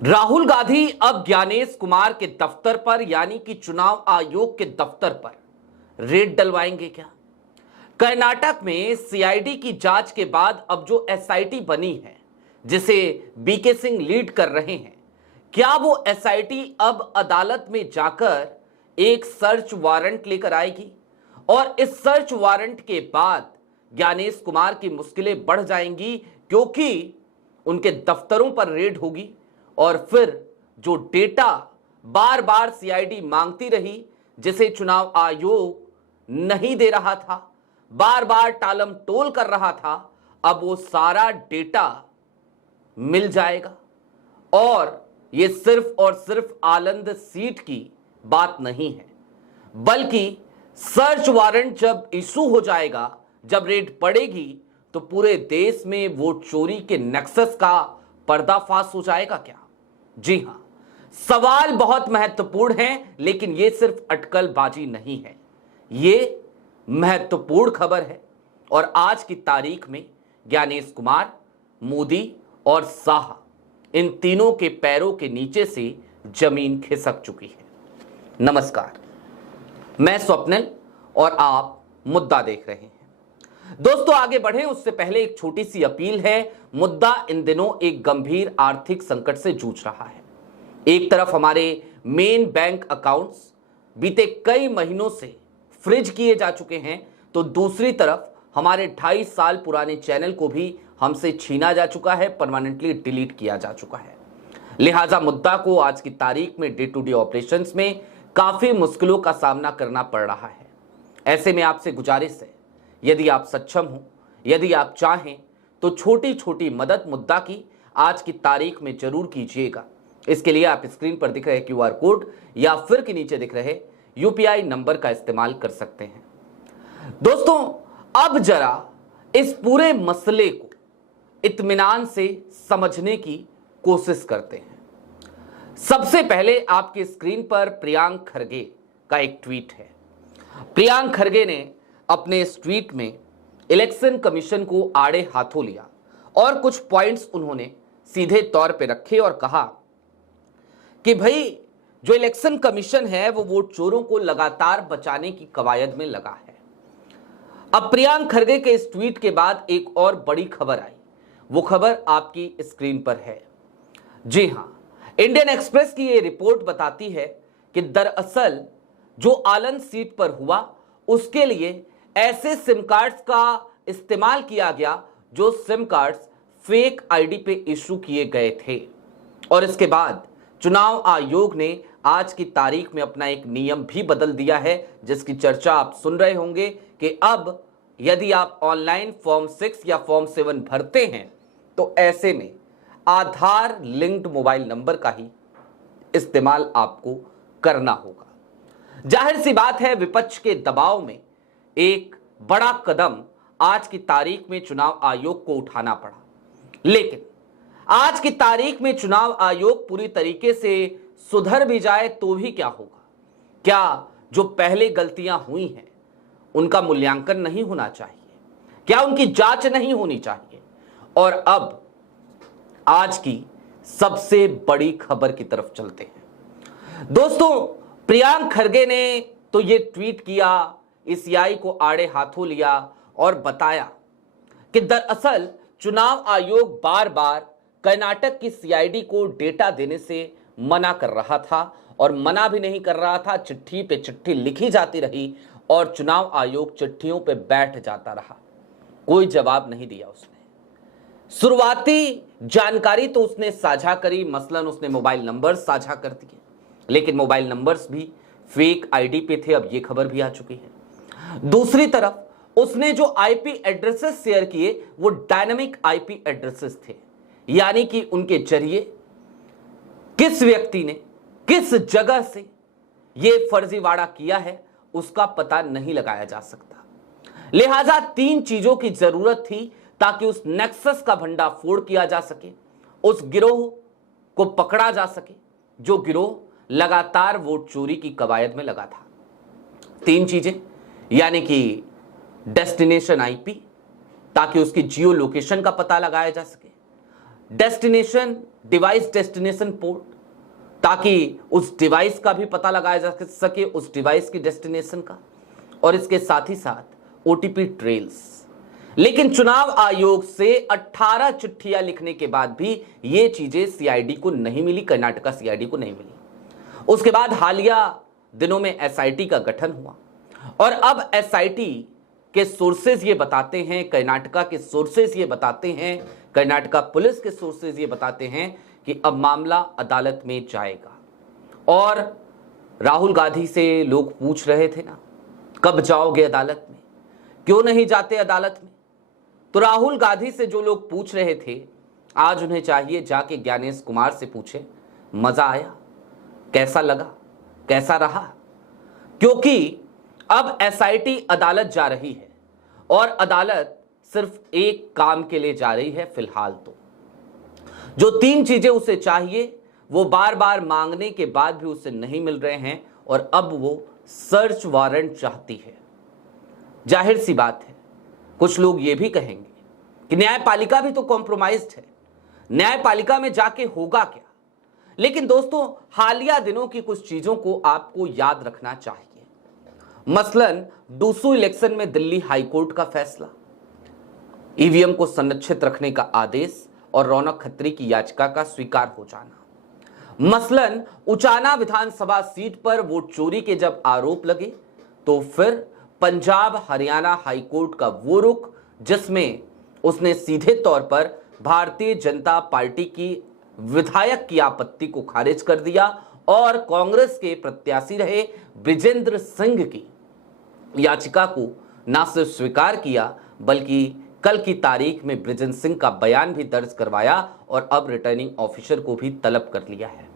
राहुल गांधी अब ज्ञानेश कुमार के दफ्तर पर यानी कि चुनाव आयोग के दफ्तर पर रेड डलवाएंगे क्या? कर्नाटक में सीआईडी की जांच के बाद अब जो एसआईटी बनी है, जिसे बीके सिंह लीड कर रहे हैं, क्या वो एसआईटी अब अदालत में जाकर एक सर्च वारंट लेकर आएगी? और इस सर्च वारंट के बाद ज्ञानेश कुमार की मुश्किलें बढ़ जाएंगी, क्योंकि उनके दफ्तरों पर रेड होगी और फिर जो डेटा बार बार सीआईडी मांगती रही, जिसे चुनाव आयोग नहीं दे रहा था, बार बार टालम टोल कर रहा था, अब वो सारा डेटा मिल जाएगा। और ये सिर्फ और सिर्फ आलंद सीट की बात नहीं है, बल्कि सर्च वारंट जब इशू हो जाएगा, जब रेड पड़ेगी, तो पूरे देश में वोट चोरी के नेक्सस का पर्दाफाश हो जाएगा क्या? जी हां, सवाल बहुत महत्वपूर्ण है, लेकिन यह सिर्फ अटकलबाजी नहीं है, यह महत्वपूर्ण खबर है। और आज की तारीख में ज्ञानेश कुमार, मोदी और शाह, इन तीनों के पैरों के नीचे से जमीन खिसक चुकी है। नमस्कार, मैं स्वप्निल और आप मुद्दा देख रहे हैं। दोस्तों, आगे बढ़े उससे पहले एक छोटी सी अपील है। मुद्दा इन दिनों एक गंभीर आर्थिक संकट से जूझ रहा है। एक तरफ हमारे मेन बैंक अकाउंट्स बीते कई महीनों से फ्रीज किए जा चुके हैं, तो दूसरी तरफ हमारे 2.5 साल पुराने चैनल को भी हमसे छीना जा चुका है, परमानेंटली डिलीट किया जा चुका है। लिहाजा मुद्दा को आज की तारीख में डे टू डे ऑपरेशंस में काफी मुश्किलों का सामना करना पड़ रहा है। ऐसे में आपसे गुजारिश है, यदि आप सक्षम हो, यदि आप चाहें, तो छोटी छोटी मदद मुद्दा की आज की तारीख में जरूर कीजिएगा। इसके लिए आप स्क्रीन पर दिख रहे क्यूआर कोड या फिर के नीचे दिख रहे यूपीआई नंबर का इस्तेमाल कर सकते हैं। दोस्तों, अब जरा इस पूरे मसले को इत्मीनान से समझने की कोशिश करते हैं। सबसे पहले आपकी स्क्रीन पर प्रियांक खरगे का एक ट्वीट है। प्रियांक खरगे ने अपने इस ट्वीट में इलेक्शन कमीशन को आड़े हाथों लिया और कुछ पॉइंट्स उन्होंने सीधे तौर पे रखे और कहा कि भाई, जो इलेक्शन कमीशन है वो वोट चोरों को लगातार बचाने की कवायद में लगा है। अब प्रियांक खरगे के इस ट्वीट के बाद एक और बड़ी खबर आई। वो खबर आपकी स्क्रीन पर है। जी हां, इंडियन एक्सप्रेस की ये रिपोर्ट बताती है कि दरअसल जो आलंद सीट पर हुआ, उसके लिए ऐसे सिम कार्ड्स का इस्तेमाल किया गया जो सिम कार्ड्स फेक आईडी पे इशू किए गए थे। और इसके बाद चुनाव आयोग ने आज की तारीख में अपना एक नियम भी बदल दिया है, जिसकी चर्चा आप सुन रहे होंगे कि अब यदि आप ऑनलाइन फॉर्म 6 या फॉर्म 7 भरते हैं, तो ऐसे में आधार लिंक्ड मोबाइल नंबर का ही इस्तेमाल आपको करना होगा। जाहिर सी बात है, विपक्ष के दबाव में एक बड़ा कदम आज की तारीख में चुनाव आयोग को उठाना पड़ा। लेकिन आज की तारीख में चुनाव आयोग पूरी तरीके से सुधर भी जाए तो भी क्या होगा? क्या जो पहले गलतियां हुई हैं उनका मूल्यांकन नहीं होना चाहिए? क्या उनकी जांच नहीं होनी चाहिए? और अब आज की सबसे बड़ी खबर की तरफ चलते हैं। दोस्तों, प्रियांक खरगे ने तो ये ट्वीट किया, सीआई को आड़े हाथों लिया और बताया कि दरअसल चुनाव आयोग बार बार कर्नाटक की सीआईडी को डेटा देने से मना कर रहा था, और मना भी नहीं कर रहा था, चिट्ठी पे चिट्ठी लिखी जाती रही और चुनाव आयोग चिट्ठियों पे बैठ जाता रहा, कोई जवाब नहीं दिया उसने। शुरुआती जानकारी तो उसने साझा करी, मसलन उसने मोबाइल नंबर साझा कर दिए, लेकिन मोबाइल नंबर्स भी फेक आईडी पे थे, अब ये खबर भी आ चुकी है। दूसरी तरफ उसने जो आईपी एड्रेसेस शेयर किए वो डायनामिक आईपी एड्रेसेस थे, यानी कि उनके जरिए किस व्यक्ति ने किस जगह से ये फर्जीवाड़ा किया है उसका पता नहीं लगाया जा सकता। लिहाजा 3 चीजों की जरूरत थी ताकि उस नेक्सस का भंडाफोड़ किया जा सके, उस गिरोह को पकड़ा जा सके जो गिरोह लगातार वोट चोरी की कवायद में लगा था। 3 चीजें, यानी कि डेस्टिनेशन आईपी, ताकि उसकी जियो लोकेशन का पता लगाया जा सके, डेस्टिनेशन डिवाइस, डेस्टिनेशन पोर्ट, ताकि उस डिवाइस का भी पता लगाया जा सके, उस डिवाइस की डेस्टिनेशन का, और इसके साथ ही साथ ओटीपी ट्रेल्स। लेकिन चुनाव आयोग से 18 चिट्ठियां लिखने के बाद भी ये चीजें सीआईडी को नहीं मिली, कर्नाटका सीआईडी को नहीं मिली। उसके बाद हालिया दिनों में एसआईटी का गठन हुआ और अब एसआईटी के सोर्सेज ये बताते हैं, कर्नाटका के सोर्सेज ये बताते हैं, कर्नाटका पुलिस के सोर्सेज ये बताते हैं कि अब मामला अदालत में जाएगा। और राहुल गांधी से लोग पूछ रहे थे ना, कब जाओगे अदालत में, क्यों नहीं जाते अदालत में? तो राहुल गांधी से जो लोग पूछ रहे थे, आज उन्हें चाहिए जाके ज्ञानेश कुमार से पूछे, मजा आया, कैसा लगा, कैसा रहा? क्योंकि अब एसआईटी अदालत जा रही है और अदालत सिर्फ एक काम के लिए जा रही है फिलहाल। तो जो 3 चीजें उसे चाहिए वो बार बार मांगने के बाद भी उसे नहीं मिल रहे हैं और अब वो सर्च वारंट चाहती है। जाहिर सी बात है, कुछ लोग ये भी कहेंगे कि न्यायपालिका भी तो कॉम्प्रोमाइज्ड है, न्यायपालिका में जाके होगा क्या? लेकिन दोस्तों, हालिया दिनों की कुछ चीजों को आपको याद रखना चाहिए। मसलन डूसू इलेक्शन में दिल्ली हाईकोर्ट का फैसला, ईवीएम को संरक्षित रखने का आदेश और रौनक खत्री की याचिका का स्वीकार हो जाना। मसलन उचाना विधानसभा सीट पर वोट चोरी के जब आरोप लगे तो फिर पंजाब हरियाणा हाईकोर्ट का वो रुख जिसमें उसने सीधे तौर पर भारतीय जनता पार्टी की विधायक की आपत्ति को खारिज कर दिया और कांग्रेस के प्रत्याशी रहे ब्रिजेंद्र सिंह की याचिका को न सिर्फ स्वीकार किया बल्कि कल की तारीख में ब्रिजेंद्र सिंह का बयान भी दर्ज करवाया और अब रिटर्निंग ऑफिसर को भी तलब कर लिया है।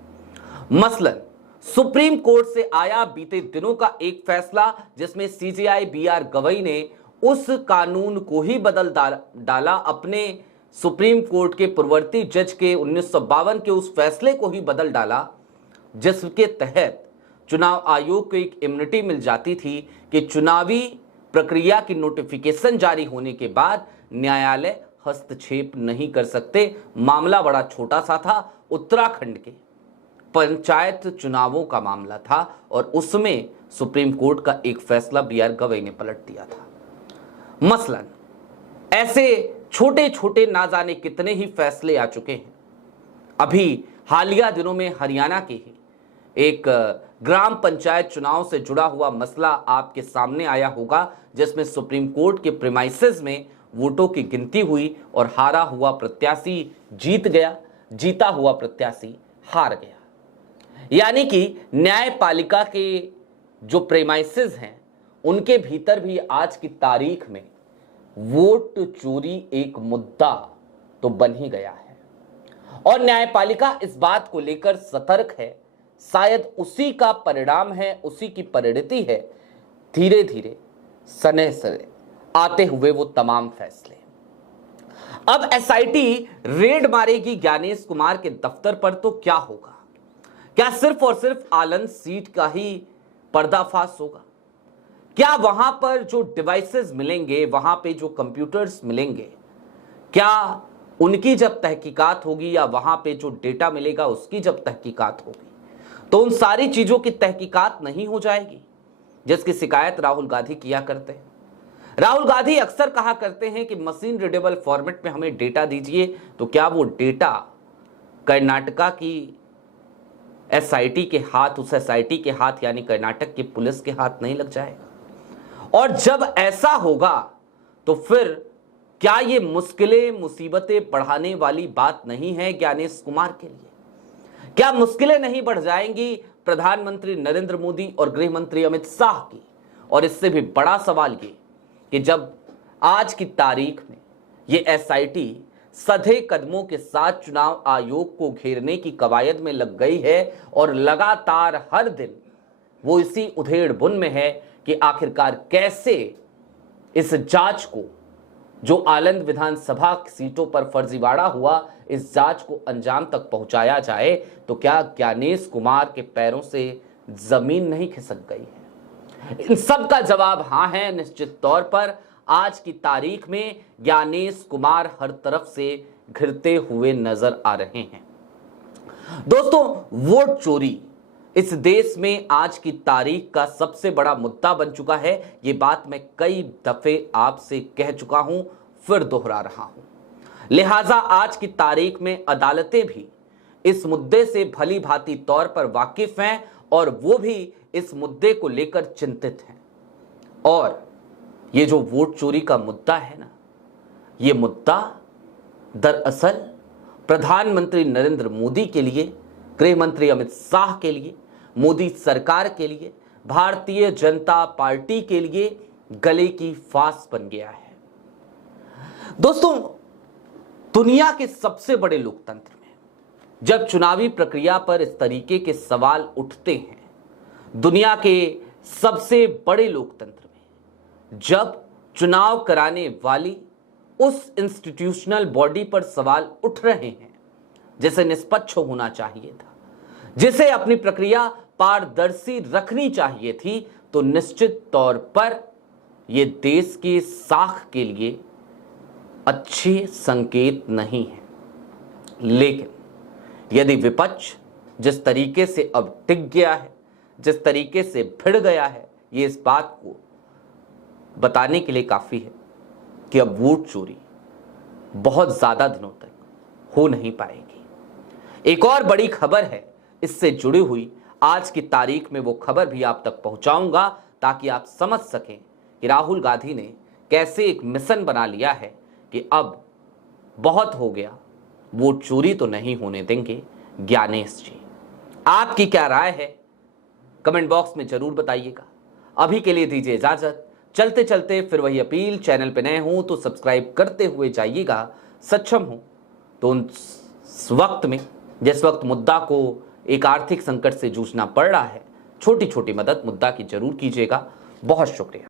मसलन सुप्रीम कोर्ट से आया बीते दिनों का एक फैसला जिसमें सीजेआई बीआर गवई ने उस कानून को ही बदल डाला, अपने सुप्रीम कोर्ट के पूर्ववर्ती जज के 1952 के उस फैसले को ही बदल डाला जिसके तहत चुनाव आयोग को एक इम्यूनिटी मिल जाती थी कि चुनावी प्रक्रिया की नोटिफिकेशन जारी होने के बाद न्यायालय हस्तक्षेप नहीं कर सकते। मामला बड़ा छोटा सा था, उत्तराखंड के पंचायत चुनावों का मामला था और उसमें सुप्रीम कोर्ट का एक फैसला बीआर गवई ने पलट दिया था। मसलन ऐसे छोटे छोटे ना जाने कितने ही फैसले आ चुके हैं। अभी हालिया दिनों में हरियाणा के ही एक ग्राम पंचायत चुनाव से जुड़ा हुआ मसला आपके सामने आया होगा जिसमें सुप्रीम कोर्ट के प्रीमाइसेस में वोटों की गिनती हुई और हारा हुआ प्रत्याशी जीत गया, जीता हुआ प्रत्याशी हार गया। यानी कि न्यायपालिका के जो प्रीमाइसेस हैं उनके भीतर भी आज की तारीख में वोट चोरी एक मुद्दा तो बन ही गया है और न्यायपालिका इस बात को लेकर सतर्क है। शायद उसी का परिणाम है, उसी की परिणति है धीरे धीरे सने सने आते हुए वो तमाम फैसले। अब एसआईटी रेड मारेगी ज्ञानेश कुमार के दफ्तर पर तो क्या होगा? क्या सिर्फ और सिर्फ आलंद सीट का ही पर्दाफाश होगा? क्या वहां पर जो डिवाइसेस मिलेंगे, वहां पे जो कंप्यूटर्स मिलेंगे, क्या उनकी जब तहकीकात होगी या वहां पे जो डेटा मिलेगा उसकी जब तहकीकात होगी तो उन सारी चीजों की तहकीकात नहीं हो जाएगी जिसकी शिकायत राहुल गांधी किया करते हैं? राहुल गांधी अक्सर कहा करते हैं कि मशीन रीडेबल फॉर्मेट में हमें डेटा दीजिए, तो क्या वो डेटा कर्नाटका की एसआईटी के हाथ, उस एसआईटी के हाथ यानी कर्नाटक की पुलिस के हाथ नहीं लग जाएगा? और जब ऐसा होगा तो फिर क्या ये मुश्किलें मुसीबतें बढ़ाने वाली बात नहीं है ज्ञानेश कुमार के लिए? क्या मुश्किलें नहीं बढ़ जाएंगी प्रधानमंत्री नरेंद्र मोदी और गृह मंत्री अमित शाह की? और इससे भी बड़ा सवाल ये कि जब आज की तारीख में ये एसआईटी सधे कदमों के साथ चुनाव आयोग को घेरने की कवायद में लग गई है और लगातार हर दिन वो इसी उधेड़ बुन में है कि आखिरकार कैसे इस जांच को, जो आलंद विधानसभा सीटों पर फर्जीवाड़ा हुआ, इस जांच को अंजाम तक पहुंचाया जाए। तो क्या ज्ञानेश कुमार के पैरों से जमीन नहीं खिसक गई है? इन सब का जवाब हां है निश्चित तौर पर। आज की तारीख में ज्ञानेश कुमार हर तरफ से घिरते हुए नजर आ रहे हैं। दोस्तों, वोट चोरी इस देश में आज की तारीख का सबसे बड़ा मुद्दा बन चुका है। ये बात मैं कई दफे आपसे कह चुका हूं, फिर दोहरा रहा हूं। लिहाजा आज की तारीख में अदालतें भी इस मुद्दे से भली भांति तौर पर वाकिफ हैं और वो भी इस मुद्दे को लेकर चिंतित हैं। और ये जो वोट चोरी का मुद्दा है ना, ये मुद्दा दरअसल प्रधानमंत्री नरेंद्र मोदी के लिए, गृह मंत्री अमित शाह के लिए, मोदी सरकार के लिए, भारतीय जनता पार्टी के लिए गले की फांस बन गया है। दोस्तों, दुनिया के सबसे बड़े लोकतंत्र में जब चुनावी प्रक्रिया पर इस तरीके के सवाल उठते हैं, दुनिया के सबसे बड़े लोकतंत्र में जब चुनाव कराने वाली उस इंस्टीट्यूशनल बॉडी पर सवाल उठ रहे हैं जिसे निष्पक्ष होना चाहिए था, जिसे अपनी प्रक्रिया पारदर्शी रखनी चाहिए थी, तो निश्चित तौर पर यह देश की साख के लिए अच्छे संकेत नहीं है। लेकिन यदि विपक्ष जिस तरीके से अब टिक गया है, जिस तरीके से भिड़ गया है, ये इस बात को बताने के लिए काफी है कि अब वोट चोरी बहुत ज्यादा दिनों तक हो नहीं पाएगी। एक और बड़ी खबर है इससे जुड़ी हुई, आज की तारीख में वो खबर भी आप तक पहुंचाऊंगा ताकि आप समझ सकें कि राहुल गांधी ने कैसे एक मिशन बना लिया है कि अब बहुत हो गया, वोट चोरी तो नहीं होने देंगे ज्ञानेश जी। आपकी क्या राय है कमेंट बॉक्स में जरूर बताइएगा। अभी के लिए दीजिए इजाजत। चलते चलते फिर वही अपील, चैनल पे नए हो तो सब्सक्राइब करते हुए जाइएगा। सक्षम हो तो उस वक्त में, जिस वक्त मुद्दा को एक आर्थिक संकट से जूझना पड़ रहा है, छोटी छोटी मदद मुद्दा की जरूर कीजिएगा। बहुत शुक्रिया।